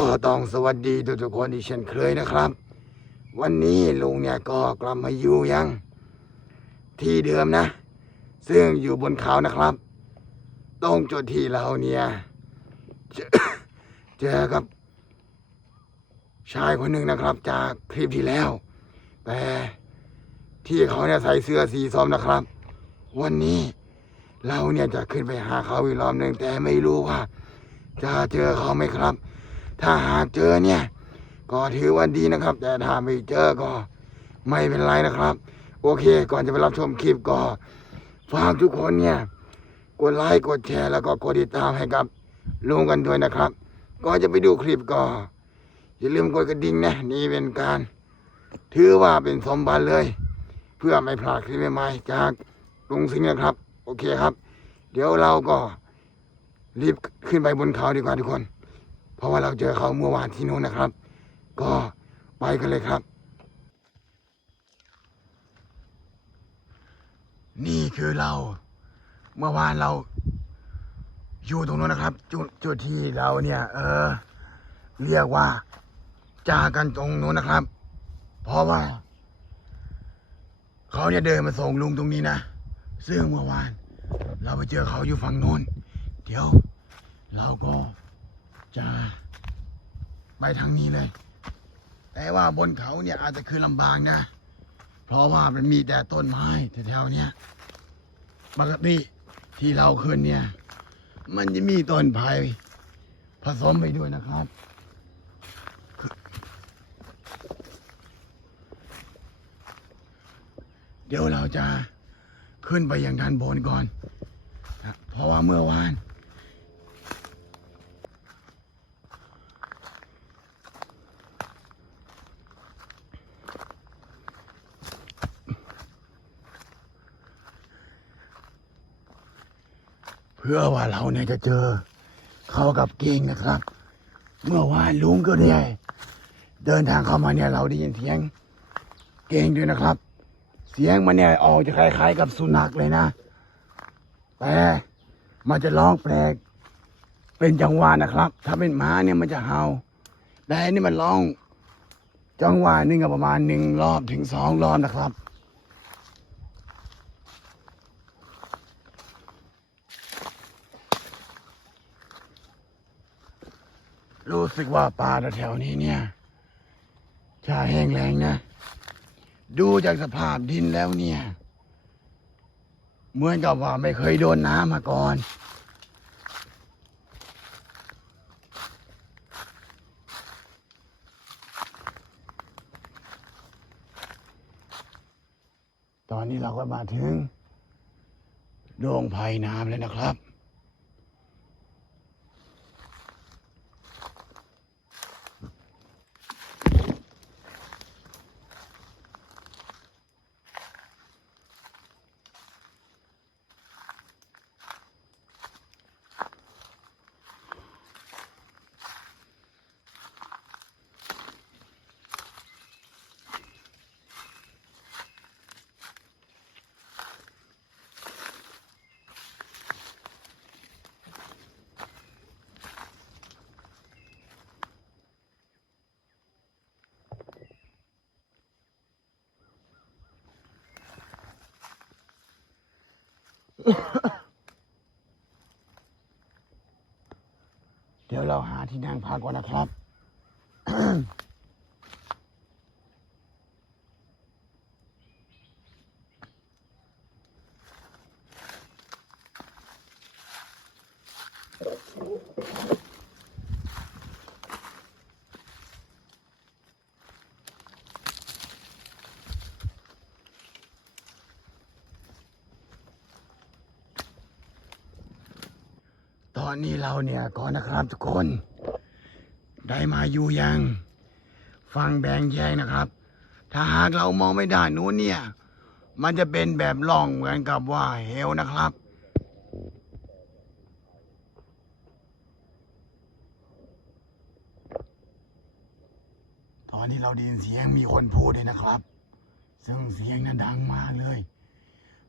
็ต้องสวัสดีทุกๆคนที่เช่นเคยนะครับ วันนี้ลุงเนี่ยก็กลับมาอยู่ยัง ที่เดิมนะ ซึ่งอยู่บนเขานะครับ ตรงจุดที่เราเนี่ยเจอเจอกับ ชายคนหนึ่งนะครับ จากคลิปที่แล้ว แต่ที่เขาเนี่ยใส่เสื้อสีส้มนะครับ วันนี้เราเนี่ยจะขึ้นไปหาเขาอีกรอบหนึ่งแต่ไม่รู้ว่า จะเจอเขาไหมครับ ถ้าหากเจอเนี่ย ก็ถือว่าดีนะครับ แต่ถ้าไม่เจอก็ไม่เป็นไรนะครับ โอเค ก่อนจะไปรับชมคลิปก็ฝากทุกคนเนี่ย กดไลค์กดแชร์แล้วก็กดติดตามให้กับลุงกันด้วยนะครับก็จะไปดูคลิปก็อย่าลืมกดกระดิ่งนะนี่เป็นการ ถือว่าเป็นสมบัติเลย เพื่อไม่พลาดคลิปใหม่ๆจากลุงสิงห์นะครับ โอเคครับ เดี๋ยวเราก็รีบขึ้นไปบนเขาดีกว่าทุกคน เพราะว่าเราเจอเขาเมื่อวานที่นู้นนะครับ ก็ไปกันเลยครับ นี่คือเรา เมื่อวานเราอยู่ตรงนู้นนะครับ จุดจุดที่เราเนี่ย เออ เรียกว่าจากันตรงนู้นนะครับ เพราะว่าเขาเนี่ยเดินมาส่งลุงตรงนี้นะซึ่งเมื่อวาน เราไปเจอเขาอยู่ฝั่งโน้น เดี๋ยว เราก็ จะไปทางนี้เลย แต่ว่าบนเขาเนี่ยอาจจะขึ้นลำบากนะ เพราะว่ามันมีแต่ต้นไม้แถวๆเนี้ยปกติที่เราขึ้นเนี่ย มันจะมีต้นไผ่ผสมไปด้วยนะครับ เดี๋ยวเราจะขึ้นไปยังด้านบนก่อน เพราะว่าเมื่อวาน เพื่อว่าเราเนี่ยจะเจอเขากับเก่งนะครับ เมื่อวานลุงก็เนี่ยเดินทางเข้ามาเนี่ยเราได้ยินเสียงเก่งด้วยนะครับ เสียงมันเนี่ยออกจะคล้ายๆกับสุนัขเลยนะ แต่มันจะร้องแปลก เป็นจังหวะนะครับ ถ้าเป็นหมาเนี่ยมันจะเห่าแต่อันนี่มันร้องจังหวะนึงก็ประมาณหนึ่งรอบถึงสองรอบนะครับ รู้สึกว่าป่าแถวนี้เนี่ยจะแห้งแล้งนะ ดูจากสภาพดินแล้วเนี่ย เหมือนกับว่าไม่เคยโดนน้ำมาก่อนตอนนี้เราก็มาถึงโรงภัยน้ำแล้วนะครับ เดี๋ยวเราหาที่นั่งพักก่อนนะครับ อนนี้เราเนี่ยก่อนนะครับทุกคน ได้มาอยู่ยังฟังแบ่งแยกนะครับ ถ้าหากเรามองไม่ได้นู้นเนี่ย มันจะเป็นแบบล่องเหมือนกับว่าเหวนะครับ ตอนนี้เราได้ยินเสียงมีคนพูดเลยนะครับ ซึ่งเสียงนั้นดังมากเลย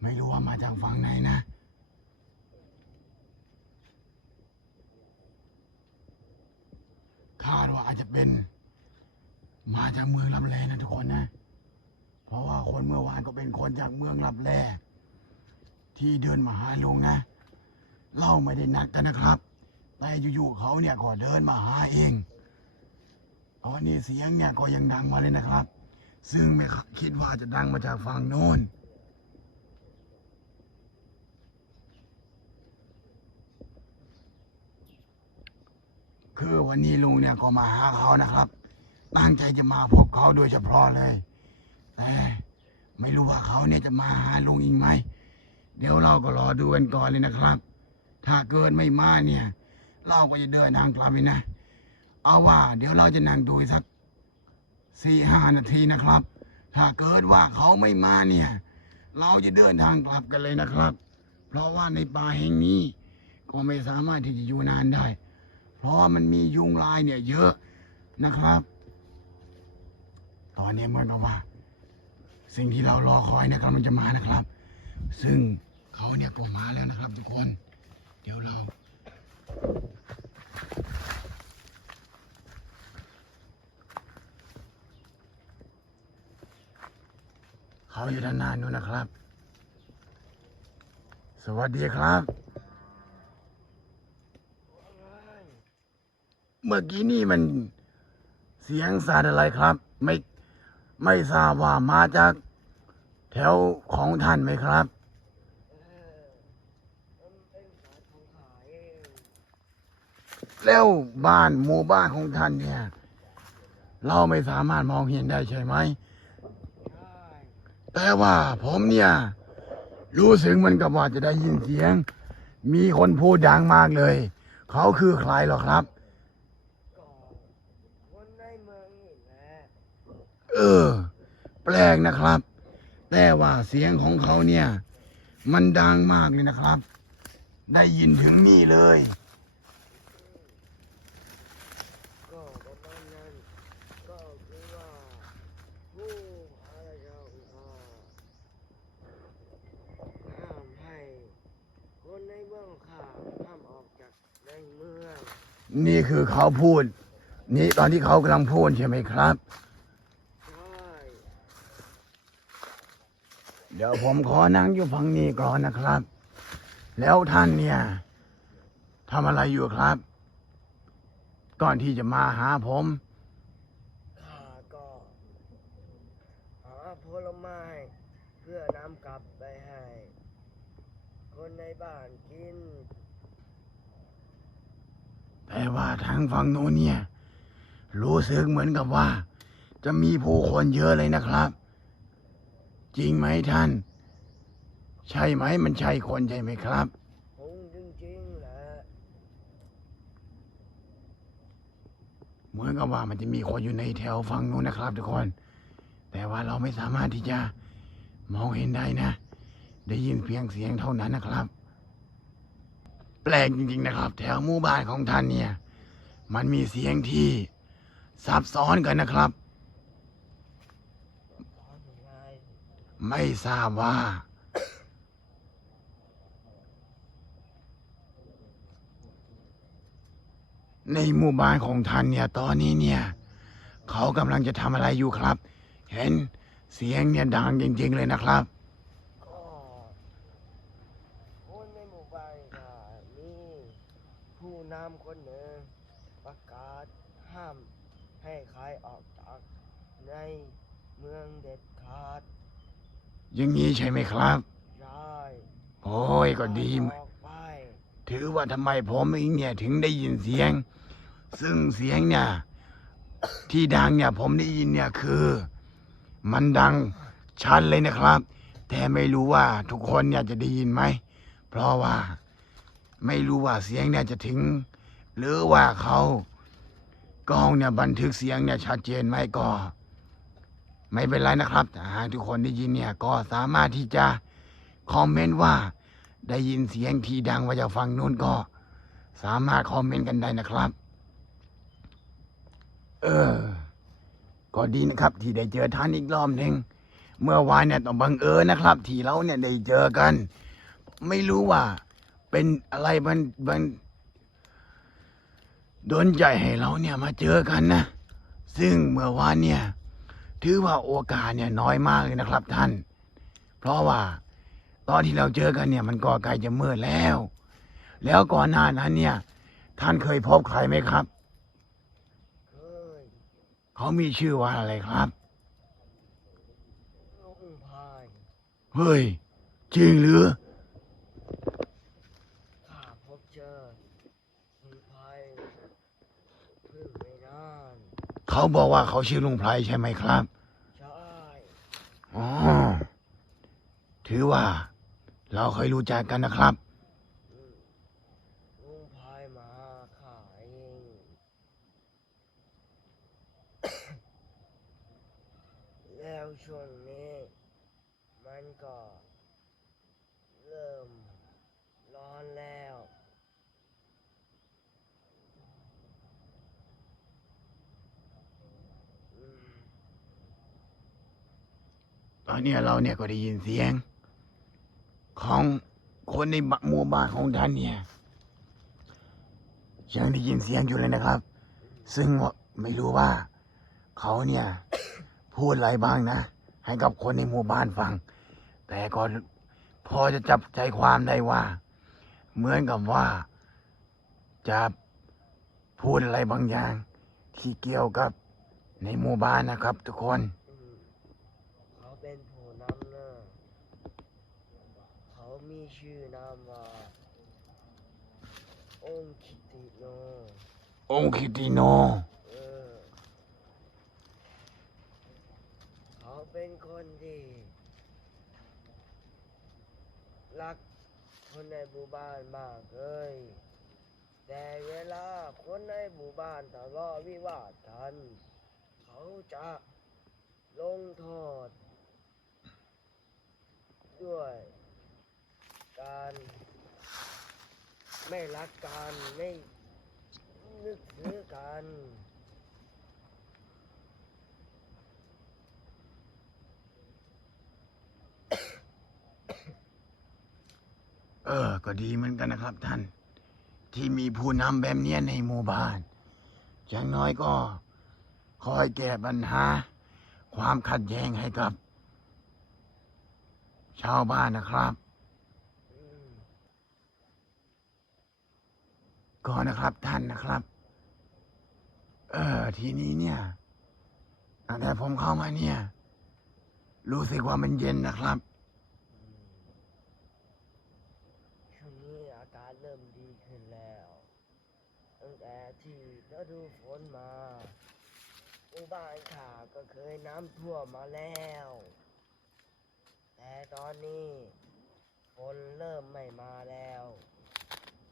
ไม่รู้ว่ามาจากฝั่งไหนนะ ข คาดว่าอาจจะเป็น มาจากเมืองลับแลนะทุกคนนะ เพราะว่าคนเมื่อวานก็เป็นคนจากเมืองลับแลที่เดินมาหาลุงนะเล่าไม่ได้นัดกันนะครับ แต่อยู่ๆเขาเนี่ยก็เดินมาหาเองตอนนี้เสียงเนี่ยก็ยังดังมาเลยนะครับ ซึ่งไม่คิดว่าจะดังมาจากฝั่งโน้น คือวันนี้ลุงเนี่ยก็มาหาเขานะครับ ตั้งใจจะมาพบเขาโดยเฉพาะเลย แต่ไม่รู้ว่าเขาเนี่ยจะมาหาลุงอีกไหม เดี๋ยวเราก็รอดูกันก่อนเลยนะครับ ถ้าเกิดไม่มาเนี่ย เราก็จะเดินทางกลับเลยนะ เอาว่า เดี๋ยวเราจะนั่งดูสักสี่ห้านาทีนะครับ ถ้าเกิดว่าเขาไม่มาเนี่ย เราจะเดินทางกลับกันเลยนะครับ เพราะว่าในป่าแห่งนี้ ก็ไม่สามารถที่จะอยู่นานได้ ราะมันมียุงลายเนี่ย เยอะนะครับ ตอนนี้เหมันก็ว่า สิ่งที่เรารอคอยนี่ยกำลังจะมานะครับ ซึ่งเขาเนี่ยก็มาแล้วนะครับ ทุกคน เดี๋ยวเราเขาอยู่ด้านหน้านู้นนะครับ สวัสดีครับ เมื่อกี้นี่มันเสียงสาดอะไรครับ ไม่ไม่ทราบว่ามาจากแถวของท่านไหมครับ แล้วบ้านหมู่บ้านของท่านเนี่ย เราไม่สามารถมองเห็นได้ใช่ไหม แต่ว่าผมเนี่ย รู้สึกมันกับว่าจะได้ยินเสียง มีคนพูดดังมากเลย เขาคือใครหรอครับ ก็คนในเมืองนี่แหละ เออ แปลกนะครับ แต่ว่าเสียงของเขาเนี่ย มันดังมากเลยนะครับ ได้ยินถึงนี่เลยก็ประมาณนั้นก็คือว่าผู้พระราชาอุทาห้ามให้คนในเมืองข้าห้ามออกจากในเมืองนี่คือเขาพูด นี่ตอนที่เขากำลังพูดใช่ไหมครับ ใช่ เดี๋ยวผมขอนั่งอยู่ฝั่งนี้ก่อนนะครับ แล้วท่านเนี่ยทำอะไรอยู่ครับ ก่อนที่จะมาหาผมข้าก็หาผลไม้เพื่อนำกลับไปให้ คนในบ้านกิน แต่ว่าทางฝั่งโน้นเนี่ย รู้สึกเหมือนกับว่า จะมีผู้คนเยอะเลยนะครับ จริงไหมท่าน ใช่ไหมมันใช่คนใช่ไหมครับคงจริงๆแหละเหมือนกับว่ามันจะมีคนอยู่ในแถวฝั่งนู้นนะครับ ทุกคน แต่ว่าเราไม่สามารถที่จะมองเห็นได้นะ ได้ยินเพียงเสียงเท่านั้นนะครับ แปลกจริงๆนะครับ แถวหมู่บ้านของท่านเนี่ย มันมีเสียงที่ซับซ้อนกันนะครับ ร้อนยังไง ไม่ทราบว่า ในหมู่บ้านของท่านเนี่ย ตอนนี้เนี่ย เขากำลังจะทำอะไรอยู่ครับ เห็นเสียงเนี่ยดังจริง ๆ เลยนะครับคนในหมู่บ้านก็มีผู้นำคนหนึ่งประกาศห้ามให้ใครออกจากในเมืองเด็ดขาด อย่างนี้ใช่ไหมครับ โอ้ยก็ดีไปถือว่าทำไมผมเองเนี่ยถึงได้ยินเสียง ซึ่งเสียงเนี่ยที่ดังเนี่ยผมได้ยินเนี่ยคือ มันดังชัดเลยนะครับ แต่ไม่รู้ว่าทุกคนเนี่ยจะได้ยินไหม เพราะว่าไม่รู้ว่าเสียงเนี่ยจะถึง หรือว่าเขากล้องเนี่ยบันทึกเสียงเนี่ยชัดเจนไหมก็ ไม่เป็นไรนะครับแต่หากทุกคนได้ยินเนี่ยก็สามารถที่จะคอมเมนต์ว่าได้ยินเสียงที่ดังมาจากฝั่งนู้นก็ สามารถคอมเมนต์กันได้นะครับ เออ ก็ดีนะครับ ที่ได้เจอท่านอีกรอบหนึ่งเมื่อวานเนี่ยต้องบังเอิญนะครับ ที่เราเนี่ยได้เจอกัน ไม่รู้ว่า เป็นอะไรมันมันโดนใจให้เราเนี่ยมาเจอกันนะ ซึ่งเมื่อวานเนี่ย ถือว่าโอกาสเนี่ยน้อยมากเลยนะครับท่าน เพราะว่าตอนที่เราเจอกันเนี่ย มันก็ใกล้จะมืดแล้ว แล้วก่อนหน้านั้นเนี่ย ท่านเคยพบใครไหมครับเคยเขามีชื่อว่าอะไรครับลุงพายเฮ้ย จริงหรือข้าพบเจอลุงพายเพิ่งไม่นานเขาบอกว่าเขาชื่อลุงไพรใช่ไหมครับ ใช่ อ๋อ ถือว่า เราเคยรู้จักกันนะครับอืมลุงพายมาข้าเองแล้วช่วงนี้ มันก็ เริ่มร้อนแล้วอืมตอนเนี้ยเราเนี่ยก็ได้ยินเสียง ของคนในหมู่บ้านของท่านเนี่ยยังได้ยินเสียงอยู่เลยนะครับ ซึ่งว่าไม่รู้ว่า เขาเนี่ยพูดอะไรบ้างนะ ให้กับคนในหมู่บ้านฟัง แต่ก็พอจะจับใจความได้ว่า เหมือนกับว่า จะพูดอะไรบางอย่าง ที่เกี่ยวกับในหมู่บ้านนะครับ ทุกคน อืมเขาเป็นผู้นำเนอะเขามี ชื่อนามว่าองค์คิติโนองคิติโนเออเขาเป็นคนที่รักคนในหมู่บ้านมากเลย แต่เวลาคนในหมู่บ้านทะเลาะวิวาทกัน เขาจะลงโทษด้วย การไม่รักกันไม่นึกถือกันเออ ก็ดีเหมือนกันนะครับท่าน ที่มีผู้นำแบบเนี้ยในหมู่บ้าน อย่างน้อยก็ คอยแก้ปัญหา ความขัดแย้งให้กับ ชาวบ้านนะครับ อืม ก็นนะครับท่านนะครับ เออทีนี้เนี่ยตั้งแต่ผมเข้ามาเนี่ย รู้สึกว่ามันเย็นนะครับ ช่วงนี้อากาศเริ่มดีขึ้นแล้วตั้งแต่ที่ฤดูฝนมาหมู่บ้านข้าก็เคยน้ำท่วมมาแล้ว แต่ตอนนี้ฝนเริ่มไม่มาแล้ว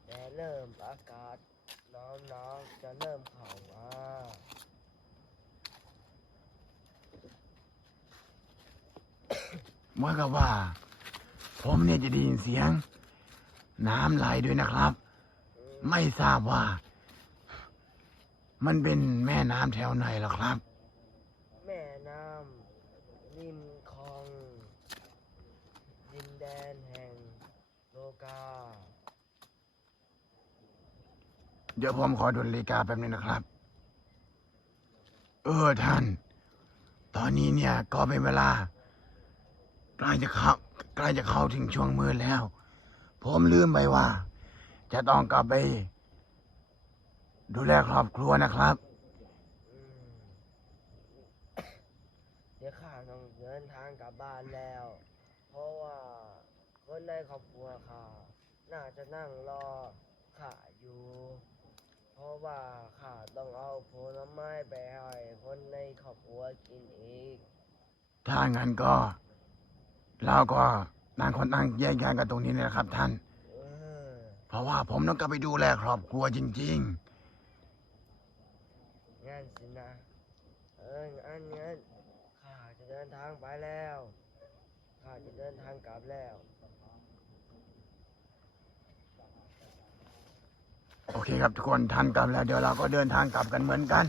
แต่เริ่มอากาศน้องๆจะเริ่มเข้ามาเมื่อกับว่า ผมเนี่ยจะได้ยินเสียง น้ำไหลด้วยนะครับ ไม่ทราบว่า มันเป็นแม่น้ำแถวไหนหรอครับ แม่น้ำริมคลองดินแดนแห่งโลกา เดี๋ยวผมขอดูนาฬิกาแป๊บนึงนะครับ เออท่าน ตอนนี้เนี่ยก็เป็นเวลาใกล้จะเข้าใกล้จะเข้าถึงช่วงมืดแล้ว ผมลืมไปว่า จะต้องกลับไป ดูแลครอบครัวนะครับ เดี๋ยวข้าต้องเดินทางกลับบ้านแล้ว เพราะว่าคนในครอบครัวข้าน่าจะนั่งรอข้าอยู่ ราะว่าข้าต้องเอาผลไม้ไปให้คนในครอบครัวกินอีก ถ้างั้นก็ เราก็ต่างคนต่างแยกย้ายกันตรงนี้เลยนะครับท่านเออเพราะว่าผมต้องกลับไปดูแลครอบครัวจริง งั้นสินะเอออันงั้นข้าจะเดินทางไปแล้ว ข้าจะเดินทางกลับแล้ว ๆ โอเคครับทุกคนท่านกลับแล้วเดี๋ยวเราก็เดินทางกลับกันเหมือนกัน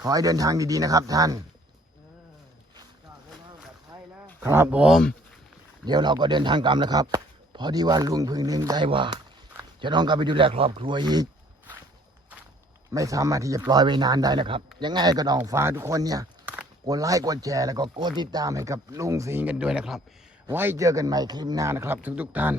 ขอให้เดินทางดีๆนะครับ ท่านครับผม เดี๋ยวเราก็เดินทางกลับนะครับ พอดีว่าลุงพึ่งนึกได้ว่า จะต้องกลับไปดูแลครอบครัวอีก ไม่สามารถที่จะปล่อยไว้นานได้นะครับ ยังไงก็ต้องฝากทุกคนเนี่ยกดไลค์กดแชร์แล้วก็กดติดตามให้กับลุงสิงห์กันด้วยนะครับ ไว้เจอกันใหม่คลิปหน้านะครับ ทุกๆท่าน